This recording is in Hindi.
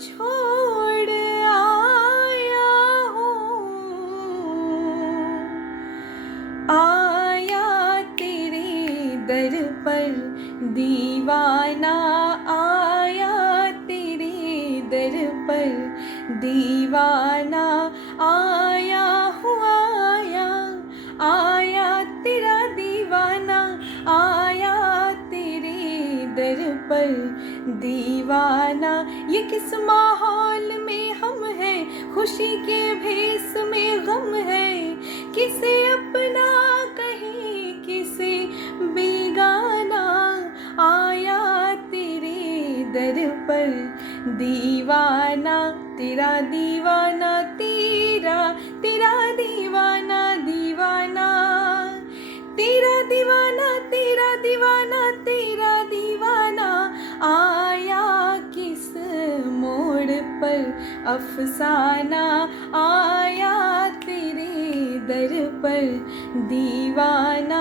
छोड़ आया हूँ, आया तेरे दर पर दीवाना, आया तेरे दर पर दीवाना, आया हूँ आया, आया तेरा दीवाना, आया तेरे दर पर दीवाना। ये किस माहौल में हम हैं, खुशी के भेस में गम है, किसे अपना कहीं किसे बेगाना, आया तेरे दर पर दीवाना, तेरा दीवाना, तेरा तेरा दीवाना दीवाना, तेरा दीवाना तेरा दीवाना तेरा दीवाना, आया किस मोड़ पर अफसाना, आया तेरे दर पर दीवाना।